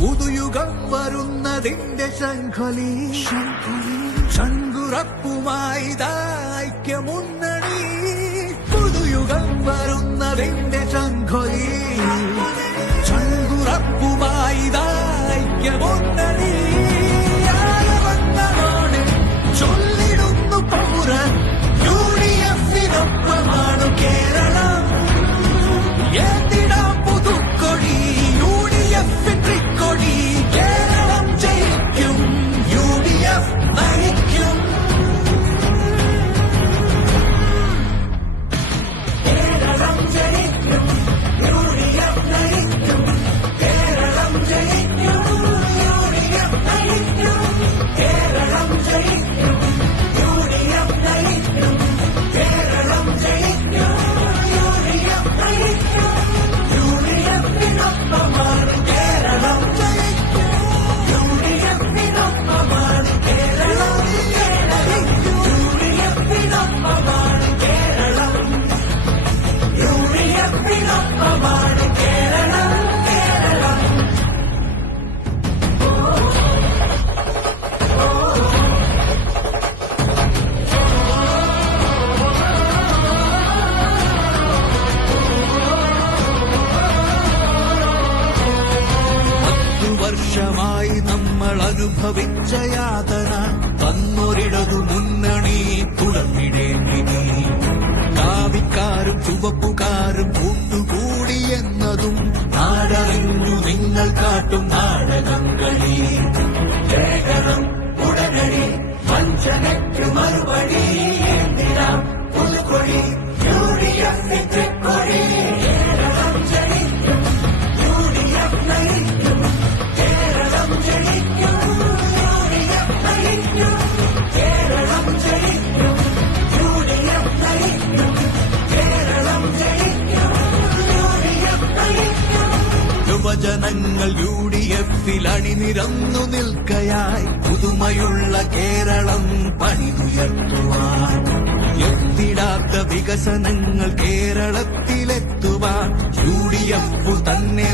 പുതുയുഗം വരുന്നതിന്റെ ശംഖലി ശങ്കുറപ്പുമായി ഐക്യമുന്നണി. പുതുയുഗം വരുന്നതിന്റെ ശംഖലി ശങ്കുറപ്പുമായി ഐക്യമുന്നണി. ആരവങ്ങളോട് ചൊല്ലിടുന്നു പൗരൻ UDF-നൊപ്പമാണു കേരളം. ഏന്തിടാം പുതുക്കൊടി UDF-ൻ തൃക്കൊടി. കേരളം ജയിക്കും, UDF നയിക്കും. കേരളം ജയിക്കും, UDF നയിക്കും. കേരളം ജയിക്കും, UDF നയിക്കും. കേരളം ജയിക്കും, UDF നയിക്കും. കേരളം ജയിക്കും, UDF നയിക്കും. UDF-നൊപ്പമാണ് കേരളം. ജയിക്കും, UDF-നൊപ്പമാണ് കേരളം. UDF-നൊപ്പമാണ് കേരളം. UDF-നൊപ്പമാണ് കേരളം. കേരളം വർഷമായി നമ്മൾ അനുഭവിച്ച യാതന തന്നൊരിടതു മുന്നണി തുടർന്നിടേണ്ടി. കാവിക്കാരും ചുവപ്പുകാരും കൂട്ടുകൂടിയെന്നതും നാടറിഞ്ഞു നിങ്ങൾ കാട്ടും നാടകങ്ങളി. കേരളം ഉടനടി വഞ്ചനയ്ക്ക് മറുപടി. എന്തിനാം പുതുക്കൊടി UDF-ൻ തൃക്കൊടി. കേരളം ജയിക്കും, UDF നയിക്കും. കേരളം ജയിക്കും, UDF നയിക്കും. കേരളം ജയിക്കും, UDF നയിക്കും. കേരളം ജയിക്കും, UDF നയിക്കും. യുവജനങ്ങൾ UDF-ൽ അണിനിരന്നു നിൽക്കയായി പുതുമയുള്ള കേരളം പണിതുയർത്തുവാൻ. എത്തിടാത്ത വികസനങ്ങൾ കേരളത്തിലെത്തുവാൻ UDF തന്നെ